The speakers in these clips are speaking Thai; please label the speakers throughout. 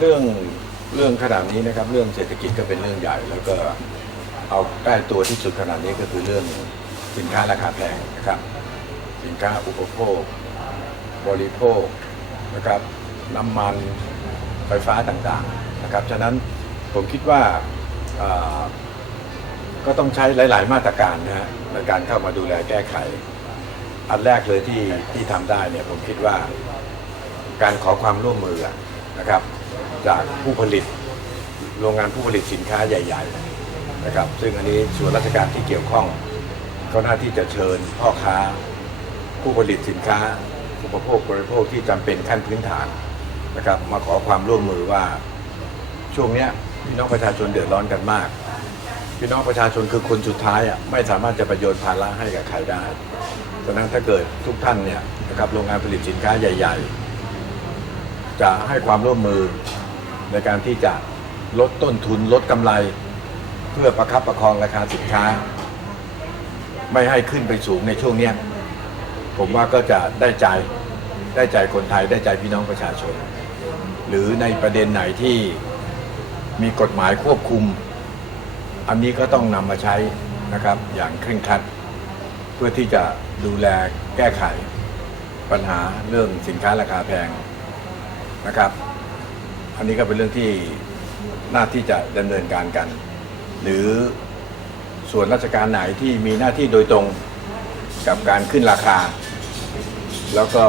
Speaker 1: เรื่องเรื่องขนาดนี้นะครับ เรื่องเศรษฐกิจก็เป็นเรื่องใหญ่ แล้วก็เอาใกล้ตัวที่สุดขนาดนี้ก็คือเรื่องสินค้าราคาแพงนะครับ สินค้าอุปโภค บริโภคนะครับน้ำมันไฟฟ้าต่างๆนะครับฉะนั้นผมคิดว่าก็ต้องใช้หลาย ๆ มาตรการนะฮะในการเข้ามาดูแลแก้ไข อันแรกเลยที่ที่ทำได้เนี่ยผมคิดว่าการขอความร่วมมือนะครับ จากผู้ผลิตโรงงานผู้ผลิตสินค้าใหญ่ ๆ นะครับ ซึ่งอันนี้ส่วนราชการที่เกี่ยวข้องก็น่าที่จะเชิญพ่อค้าผู้ผลิตสินค้าอุปโภคบริโภคที่จำเป็นขั้นพื้นฐานนะครับ มาขอความร่วมมือว่าช่วงเนี้ยพี่น้องประชาชนเดือดร้อนกันมาก พี่น้องประชาชนคือคนสุดท้ายอะไม่สามารถจะประโยชน์ภาระให้กับใครได้ฉะนั้นถ้าเกิดทุกท่านเนี่ยนะครับโรงงานผลิตสินค้าใหญ่ ๆ จะให้ความร่วมมือในการที่จะลดต้นทุนลดกำไร เพื่อประคับประคองราคาสินค้า ไม่ให้ขึ้นไปสูงในช่วงเนี้ยผมว่าก็จะได้ใจได้ใจคนไทยได้ใจพี่น้องประชาชน หรือในประเด็นไหนที่มีกฎหมายควบคุม อันนี้ก็ต้องนำมาใช้นะครับอย่างเคร่งครัด เพื่อที่จะดูแลแก้ไขปัญหาเรื่องสินค้าราคาแพง นะครับ อันนี้ก็เป็นเรื่องที่น่าที่จะดำเนินการกัน หรือส่วนราชการไหนที่มีหน้าที่โดยตรงกับการขึ้นราคา แล้วก็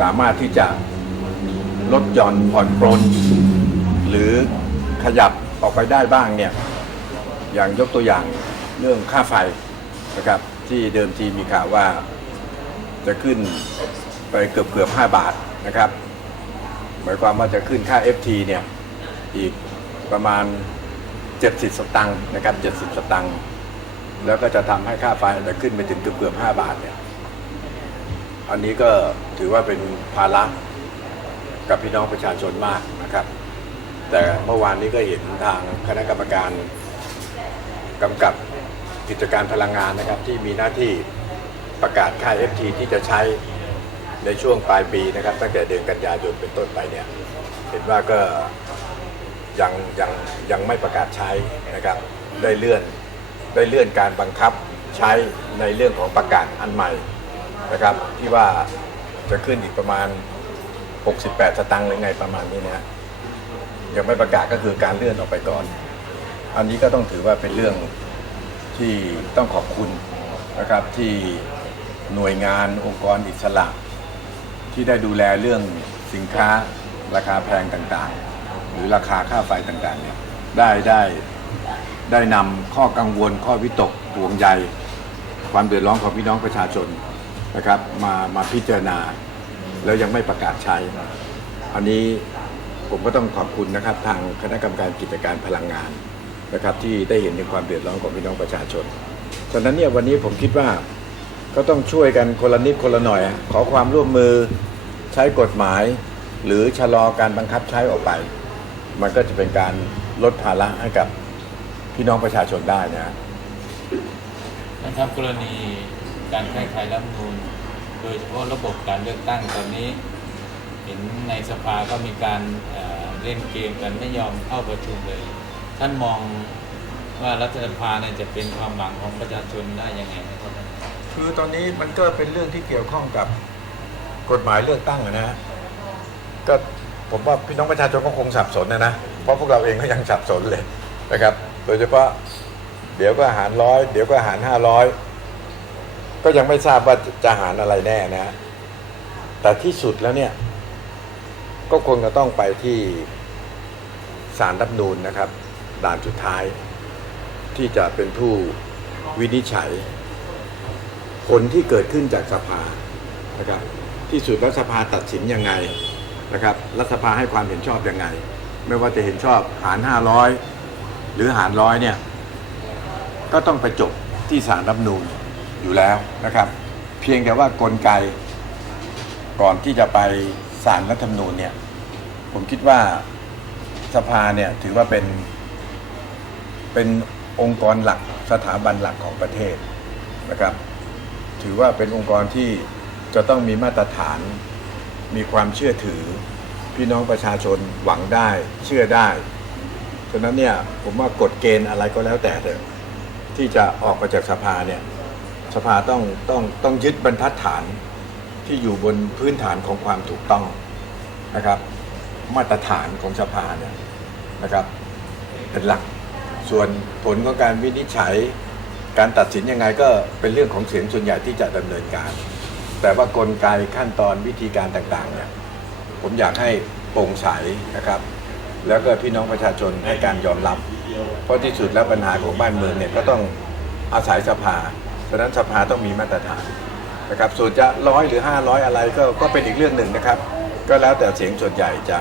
Speaker 1: สามารถที่จะลดหย่อนผ่อนปรนหรือขยับออกไปได้บ้างเนี่ยอย่างยกตัวอย่างเรื่องค่าไฟนะครับที่เดิมทีมีข่าวว่าจะขึ้นไปเกือบเกือบ5บาท นะครับหมายความว่าจะขึ้นค่า FT เนี่ยอีกประมาณ 70 สตังค์นะครับ70 สตังค์แล้วก็จะทำให้ค่าไฟจะขึ้นไปถึงเกือบเกือบ5บาทเนี่ยอันนี้ก็ถือว่าเป็นภาระกับพี่น้องประชาชนมากนะครับ แต่เมื่อวานนี้ก็เห็นทางคณะกรรมการกำกับกิจการพลังงานนะครับที่มีหน้าที่ประกาศค่า FT ที่จะใช้ ในช่วงปลายปีนะครับ ตั้งแต่เดือนกันยายนเป็นต้นไปเนี่ยเห็นว่าก็ยังยังยังไม่ประกาศใช้นะครับ ได้เลื่อนได้เลื่อนการบังคับใช้ในเรื่องของประกาศอันใหม่นะครับ ที่ว่าจะขึ้นอีกประมาณ 68 สตังค์หรือไงประมาณนี้นะฮะยังไม่ประกาศก็คือการเลื่อนออกไปก่อน อันนี้ก็ต้องถือว่าเป็นเรื่องที่ต้องขอบคุณนะครับที่หน่วยงานองค์กรอิสระ ที่ได้ดูแลเรื่องสินค้าราคาแพงต่างๆ หรือราคาค่าไฟต่างๆเนี่ยได้ได้ได้นำข้อกังวลข้อวิตกห่วงใยความเดือดร้อนของพี่น้องประชาชนนะครับมามาพิจารณา แล้วยังไม่ประกาศใช้ อันนี้ผมก็ต้องขอบคุณนะครับ ทางคณะกรรมการกิจการพลังงานนะครับที่ได้เห็นถึงความเดือดร้อนของพี่น้องประชาชน ฉะนั้นเนี่ยวันนี้ผมคิดว่า ก็ต้องช่วยกันคนละนิดคนละหน่อย ขอความร่วมมือใช้กฎหมาย หรือชะลอการบังคับใช้ออกไป มันก็จะเป็นการลดภาระให้กับพี่น้องประชาชนได้นะ
Speaker 2: นะครับกรณีการแก้ไขรัฐมนูญโดยเฉพาะระบบการเลือกตั้งตอนนี้ เห็นในสภาก็มีการเอ่อเล่นเกมกันไม่ยอมเข้าประชุมเลย ท่านมองว่ารัฐสภาเนี่ยจะเป็นความหวังของประชาชนได้ยังไงนะครับ
Speaker 1: คือตอนนี้มันก็เป็นเรื่องที่เกี่ยวข้องกับกฎหมายเลือกตั้งนะฮะก็ผมว่าพี่น้องประชาชนก็คงสับสนนะนะ เพราะพวกเราเองก็ยังสับสนเลยนะครับ โดยเฉพาะเดี๋ยวก็หารร้อยเดี๋ยวก็หารห้าร้อยก็ยังไม่ทราบว่าจะหารอะไรแน่นะแต่ที่สุดแล้วเนี่ย ก็คงจะต้องไปที่ศาลรัฐนูญนะครับ ด่านสุดท้ายที่จะเป็นผู้วินิจฉัย ผลที่เกิดขึ้นจากสภานะครับที่สุดแล้วสภาตัดสินยังไงนะครับรัฐสภาให้ความเห็นชอบยังไง ไม่ว่าจะเห็นชอบหาร 500 หรือหารร้อยเนี่ยก็ต้องไปจบที่ศาลรัฐธรรมนูญอยู่แล้วนะครับ เพียงแต่ว่ากลไกก่อนที่จะไปศาลรัฐธรรมนูญเนี่ยผมคิดว่าสภาเนี่ยถือว่าเป็นเป็นองค์กรหลักสถาบันหลักของประเทศนะครับ ถือว่าเป็นองค์กรที่จะต้องมีมาตรฐาน มีความเชื่อถือ พี่น้องประชาชนหวังได้ เชื่อได้ ฉะนั้นเนี่ยผมว่ากฎเกณฑ์อะไรก็แล้วแต่เถอะที่จะออกมาจากสภาเนี่ยสภาต้องต้องต้องยึดบรรทัดฐานที่อยู่บนพื้นฐานของความถูกต้องนะครับ มาตรฐานของสภาเนี่ยนะครับเป็นหลักส่วนผลของการวินิจฉัย การตัดสินยังไงก็เป็นเรื่องของเสียงส่วนใหญ่ที่จะดำเนินการ แต่ว่ากลไกขั้นตอนวิธีการต่างๆเนี่ยผมอยากให้โปร่งใสนะครับ แล้วก็พี่น้องประชาชนให้การยอมรับ เพราะที่สุดแล้วปัญหาของบ้านเมืองเนี่ยก็ต้องอาศัยสภาเพราะฉะนั้นสภาต้องมีมาตรฐานนะครับส่วนจะร้อยหรือ 500 อะไรก็ก็เป็นอีกเรื่องหนึ่งนะครับ ก็แล้วแต่เสียงส่วนใหญ่จะ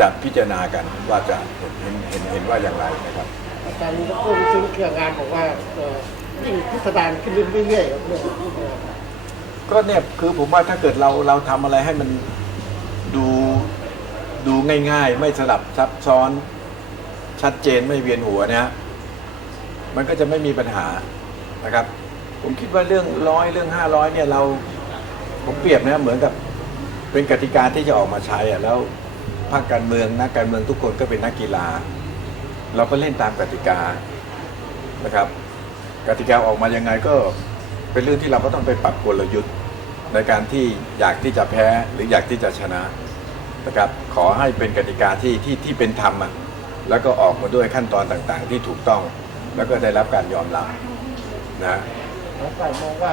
Speaker 1: จะพิจารณากันว่าจะเห็นเห็นเห็นว่าอย่างไรนะครับ
Speaker 3: อาจารย์ดรวิศนุเครืองานบอกว่ายิ่งพิสดารขึ้นเรื่อยๆครับเรื่องเอ่อ
Speaker 1: ก็เนี่ยคือผมว่าถ้าเกิดเราเราทำอะไรให้มันดูดูง่าย ๆ ไม่สลับซับซ้อน ชัดเจนไม่เวียนหัวเนี่ยมันก็จะไม่มีปัญหานะครับ ผมคิดว่าเรื่องร้อยเรื่องห้าร้อยเนี่ยเราผมเปรียบนะเหมือนกับเป็นกติกาที่จะออกมาใช้อะแล้วภาคการเมืองนักการเมืองทุกคนก็เป็นนักกีฬา เราก็เล่นตามกติกานะครับ กติกาออกมายังไงก็เป็นเรื่องที่เราก็ต้องไปปรับกลยุทธ์ในการที่อยากที่จะแพ้หรืออยากที่จะชนะนะครับขอให้เป็นกติกาที่ที่ที่เป็นธรรมอะแล้วก็ออกมาด้วยขั้นตอนต่างๆ ที่ถูกต้อง แล้วก็ได้รับการยอมรับนะ
Speaker 3: หลายฝ่ายมองว่า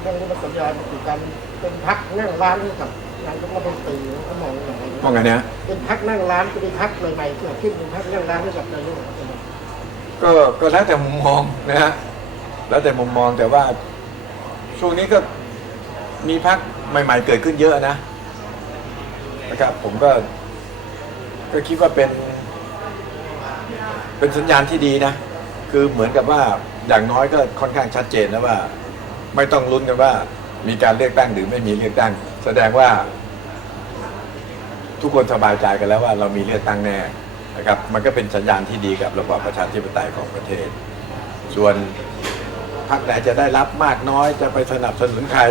Speaker 3: เรื่องนี้มันสัญญาณคือการเป็นพักนั่งร้านกับ นายกรัฐมนตรีเขามองอย่างไร
Speaker 1: ว่าไงเนี่ย
Speaker 3: เป็นพักนั่งร้านเป็นพักใหม่ๆเกิดขึ้นเป็นพักนั่งร้านให้กับนายกรัฐมนตรี
Speaker 1: ก็ก็แล้วแต่มุมมองนะฮะแล้วแต่มุมมองแต่ว่าช่วงนี้ก็มีพักใหม่ ๆ เกิดขึ้นเยอะนะนะครับ ผมก็ ก็คิดว่าเป็น เป็นสัญญาณที่ดีนะ คือเหมือนกับว่าอย่างน้อยก็ค่อนข้างชัดเจนแล้วว่า ไม่ต้องลุ้นกันว่า มีการเลือกตั้งหรือไม่มีเลือกตั้ง แสดงว่า ทุกคนสบายใจกันแล้วว่าเรามีเลือกตั้งแน่นะครับ มันก็เป็นสัญญาณที่ดีกับระบอบประชาธิปไตยของประเทศ ส่วนพรรคไหนจะได้รับมากน้อยจะไปสนับสนุนใคร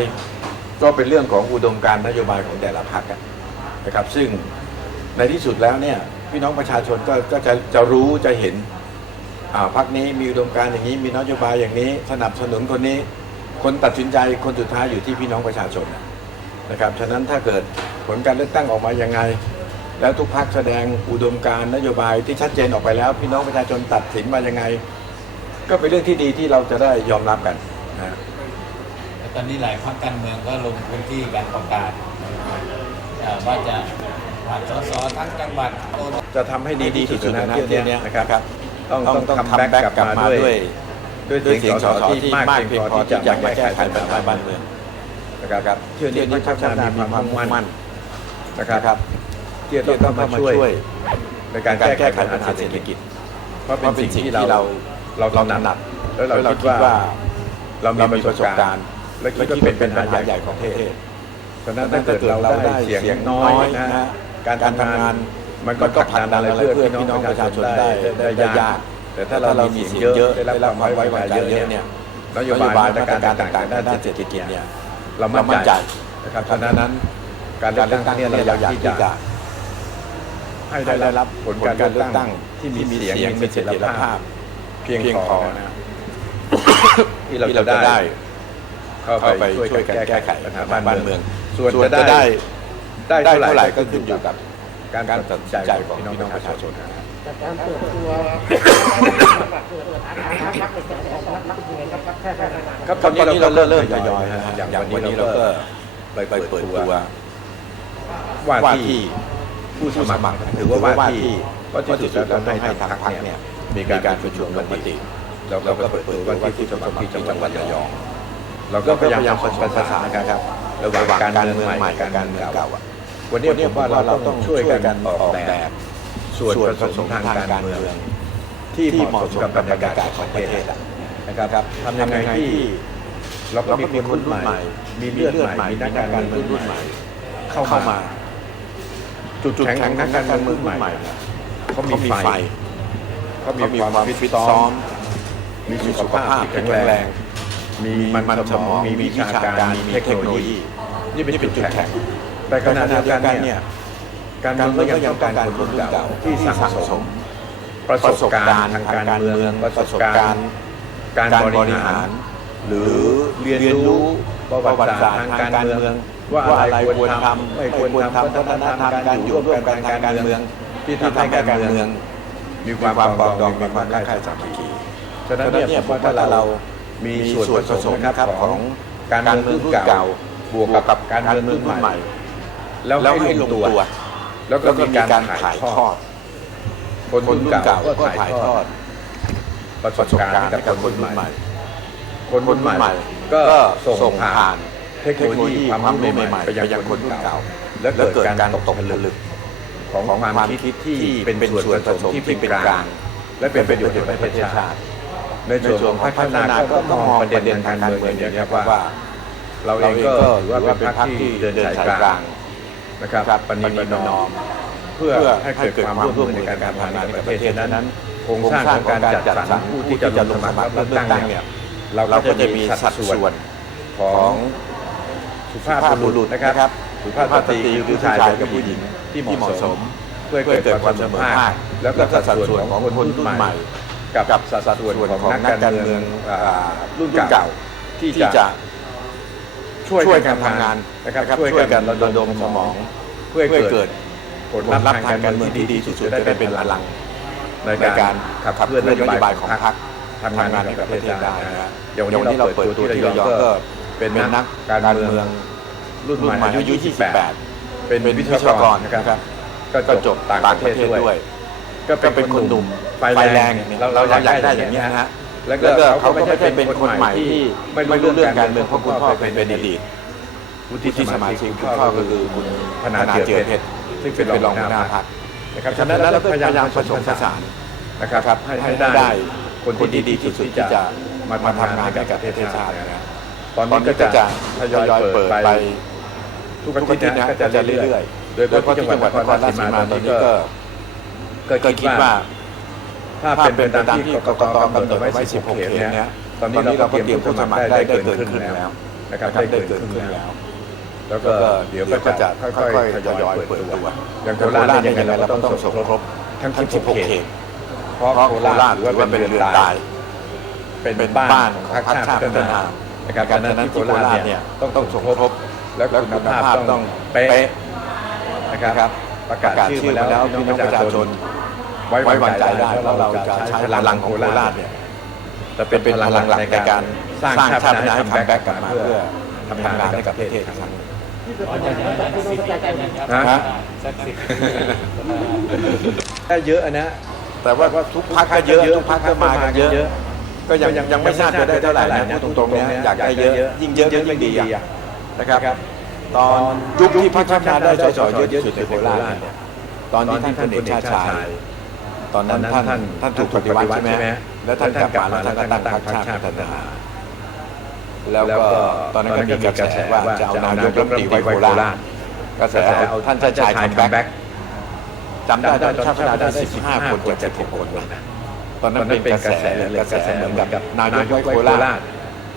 Speaker 1: ก็เป็นเรื่องของอุดมการนโยบายของแต่ละพรรคนะครับ ซึ่งในที่สุดแล้วเนี่ยพี่น้องประชาชนก็ก็จะจะรู้จะเห็นอ่าพรรคนี้มีอุดมการอย่างนี้ มีนโยบายอย่างนี้ สนับสนุนคนนี้ คนตัดสินใจคนสุดท้ายอยู่ที่พี่น้องประชาชน นะครับฉะนั้นถ้าเกิดผลการเลือกตั้งออกมายังไง แล้วทุกพรรคแสดงอุดมการณ์นโยบายที่ชัดเจนออกไปแล้ว พี่น้องประชาชนตัดสินมายังไง ก็เป็นเรื่องที่ดีที่เราจะได้ยอมรับกันนะ
Speaker 2: แล้วตอนนี้หลายพรรคการเมืองก็ลงพื้นที่การประกาศเอ่อว่าจะผ่านสสทั้งจังหวัดโน่น
Speaker 1: จะทำให้ดีที่สุดนะเที่ยวนี้นะครับต้องต้องต้องคัมแบ็กกลับมาด้วย ด้วยเสียงสสที่มากเพียงพอที่จะมาแก้ไขปัญหาบ้านเมือง นะครับเที่ยวนี้พัฒนามีความมุ่งมั่นนะครับที่จะต้องเข้ามาช่วยในการแก้ไขปัญหาเศรษฐกิจเพราะเป็นสิ่งที่เราเราเราถนัดแล้วเราคิดว่าเรามีประสบการณ์ และคิดว่าเป็นปัญหาใหญ่ของประเทศเพราะฉะนั้นถ้าเกิดเราได้เสียงน้อยนะฮะการทำงานมันก็ผลักดันอะไรเพื่อพี่น้องประชาชนได้ได้ยาก แต่ถ้าเรามีเสียงเยอะได้รับความไว้วางใจเยอะเนี่ยนโยบายมาตรการต่างๆด้านเศรษฐกิจเนี่ย เรามั่นใจนะครับฉะนั้นการเลือกตั้งเนี่ยเราอยากที่จะให้ได้รับผลการเลือกตั้งที่มีเสียงมีเสถียรภาพ เพียงพอนะที่เราจะได้ เข้าไปช่วยกันแก้ไขปัญหาบ้านเมือง ส่วนจะได้ได้เท่าไหร่ก็ขึ้นอยู่กับ การตัดสินใจของพี่น้องประชาชนนะครับ
Speaker 3: จากการเปิดตัวเปิดอาคารพักในแต่ละพักพักยังไงครับพักแค่แค่ไหน
Speaker 1: ครับตอนนี้เราเริ่มเริ่มทยอยๆนะฮะอย่างวันนี้เราก็ไปเปิดตัวว่าที่ผู้สมัครถือว่าว่าที่เพราะที่สุดแล้วต้องให้ทางพรรคเนี่ยมีการประชุมลงมติเราก็เปิดเผยว่าที่ผู้สมัครที่จังหวัดระยองเราก็พยายามผสมผสานนะครับระหว่างการเมืองใหม่กับการเมืองเก่าอะ วันนี้ผมว่าเราต้องช่วยกันออกแบบ ส่วนผสมทางการเมือง ที่เหมาะสมกับบรรยากาศของประเทศอะนะครับทำยังไงที่เราก็มีคนรุ่นใหม่ มีเลือดใหม่ มีนักการเมืองรุ่นใหม่ เข้ามา จุดแข็งของนักการเมืองรุ่นใหม่เนี่ยเขามีไฟเขามีความฟิตซ้อม มีสุขภาพที่แข็งแรง มีมันสมอง มีวิชาการ มีเทคโนโลยี นี่เป็นจุดแข็ง แต่ขณะเดียวกันเนี่ยการเมืองก็ยังต้องการคนรุ่นเก่าที่สั่งสม ประสบการณ์ทางการเมืองประสบการณ์การบริหาร หรือเรียนรู้ประวัติศาสตร์ทางการเมืองว่าอะไรควรทำไม่ควรทำวัฒนธรรมการอยู่ร่วมกันทางการเมือง ที่ทำให้การเมือง มีความปรองดองมีความรักใคร่สามัคคีฉะนั้นเนี่ยผมว่าถ้าเรามีส่วนผสมนะครับของการเมืองรุ่นเก่าบวกกับการเมืองรุ่นใหม่ แล้วให้ลงตัวแล้วก็มีการถ่ายทอดคนรุ่นเก่าก็ถ่ายทอดประสบการณ์ให้กับคนรุ่นใหม่คนรุ่นใหม่ก็ส่งผ่านเทคโนโลยีความรู้ใหม่ๆไปยังคนรุ่นเก่า และเกิดการตกผลึกของความคิดที่เป็นส่วนผสมที่เป็นกลางและเป็นประโยชน์แก่ประเทศชาติในส่วนของภาคพัฒนาก็ต้องมองประเด็นทางการเมืองอย่างนี้ครับว่า เราเองก็ถือว่าเป็นพรรคที่เดินสายกลาง นะครับปณิประนอม เพื่อให้เกิดความร่วมมือในการทำงานในประเทศนั้นโครงสร้างของการจัดสรรผู้ที่จะลงสมัครรับเลือกตั้งเนี่ยเราก็จะมีสัดส่วนของสุภาพบุรุษนะครับสุภาพสตรีคือผู้ชายกับผู้หญิงที่เหมาะสม เพื่อให้เกิดความเสมอภาคแล้วก็สัดส่วนของคนรุ่นใหม่ กับสัดส่วนของนักการเมืองอ่ารุ่นเก่าที่จะ ช่วยกันทำงานนะครับช่วยกันระดมสมอง เพื่อให้เกิดผลลัพธ์ทางการเมืองที่ดีที่สุดจะได้เป็นพลังในการขับเคลื่อนนโยบายของพรรคทำงานให้กับประเทศได้นะฮะอย่างวันนี้เราเปิดตัวที่ระยองก็เป็นนักการเมืองรุ่นใหม่อายุ 28 เป็นวิศวกรนะครับ ก็จบต่างประเทศด้วย ก็เป็นคนหนุ่มไฟแรงเราเราอยากได้อย่างนี้นะฮะ แล้วก็เขาก็ไม่ใช่เป็นคนใหม่ที่ไม่รู้เรื่องการเมืองเพราะคุณพ่อเป็นอดีตวุฒิสมาชิกคุณพ่อก็คือคุณพนาเจือเพชรซึ่งเป็นรองหัวหน้าพรรคนะครับฉะนั้นแล้วเราก็พยายามผสมผสานนะครับให้ให้ได้คนที่ดีที่สุดที่จะมาทำงานให้กับประเทศชาตินะตอนนี้ก็จะทยอยเปิดไปทุกอาทิตย์นะก็จะเรื่อยๆโดยเฉพาะที่จังหวัดนครราชสีมาตอนนี้ก็ก็คิดว่า ถ้าเป็นไปตามที่กกตกำหนดไว้ 16 เขตเนี้ยตอนนี้เราก็เตรียมผู้สมัครได้ได้เกินครึ่งแล้วนะครับได้เกินครึ่งแล้ว แล้วก็เดี๋ยวก็จะค่อยๆทยอยเปิดตัวอย่างโคราชเนี่ยยังไงเราต้องส่งครบทั้ง 16 เขตเพราะโคราชถือว่าเป็นเรือนตายเป็นบ้านของพรรคชาติพัฒนานะครับการนั้นที่โคราชเนี่ยต้องต้องส่งครบ แล้วคุณภาพต้องเป๊ะนะครับ ประกาศชื่อมาแล้วพี่น้องประชาชน ไว้วางใจได้ว่าเราจะใช้พลังของโคราชเนี่ยจะเป็นเป็นพลังหลักในการสร้างชาติพัฒนาให้คัมแบ็กกลับมาเพื่อทำงานให้กับประเทศครั้งหนึ่ง
Speaker 3: ที่จะ
Speaker 2: ขอ
Speaker 3: เป็น
Speaker 2: จะ
Speaker 3: การ
Speaker 2: ได้
Speaker 3: จัด
Speaker 2: สัก
Speaker 3: การ
Speaker 2: สิบ
Speaker 3: จัด
Speaker 2: ค
Speaker 3: การ
Speaker 2: นนะครับ
Speaker 1: ฮะ
Speaker 2: สักสิบ
Speaker 1: ได้เยอะนะ แต่ว่าทุกพักก็เยอะทุกพักก็มากันเยอะ ก็ยังยังยังไม่ทราบจะได้เท่าไหร่นะตรงๆเนี้ยอยากได้เยอะ ยิ่งเยอะก็ยิ่งดีอะนะครับ ตอนยุคที่พักชาติได้สสเยอะที่สุดในโคราชเนี่ยตอนที่ท่านพลเอกชาติชาย ตอนนั้นท่านท่านถูกปฏิวัติใช่ไหมแล้วท่านกลับมาแล้วท่านก็ตั้งพรรคชาติพัฒนาแล้วก็ตอนนั้นก็มีกระแสว่าจะเอานายกรัฐมนตรีไว้โคราชกระแสเอาท่านชาติชายคัมแบ็กจำได้ตอนชาติพัฒนาได้15คนจาก16คนนะตอนนั้นเป็นกระแสเลยกระแสเหมือนกับนายกไว้โคราช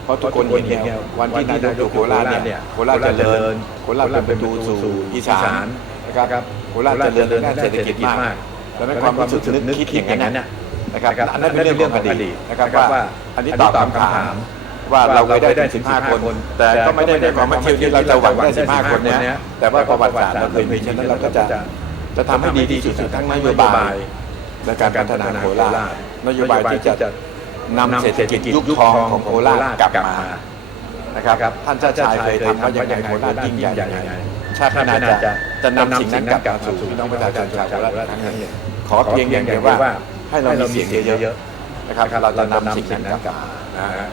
Speaker 1: เพราะทุกคนเห็นเนี่ยวันที่นายกอยู่โคราชเนี่ยโคราชเจริญโคราชเป็นประตูสู่อีสานนะครับโคราชเจริญด้านเศรษฐกิจมาก ดังนั้นความรู้สึกนึกคิดอย่างนั้นนะครับอันนั้นเป็นเรื่องของอดีตนะครับว่าอันนี้ตอบคำถามว่าเราเคยได้ถึง15 คน แต่ก็ไม่ได้หมายความว่าเที่ยวนี้เราจะหวังได้ 15 คนเนี้ยแต่ว่าประวัติศาสตร์เราเคยมีฉะนั้นเราก็จะจะทำให้ดีที่สุดทั้งนโยบายในการพัฒนาโคราชนโยบายที่จะนำเศรษฐกิจยุคทองของโคราชกลับมานะครับท่านชาติชายเคยทำว่ายังไงโคราชยิ่งใหญ่ยังไงชาติพัฒนาจะจะนำสิ่งนั้นกลับมาสู่พี่น้องประชาชนชาวโคราชทั้งนั้นเลย ขอเพียงอย่างเดียวว่า ให้เรามีเสียงเยอะๆนะครับเราจะนำสิ่งนั้นกลับมานะฮะ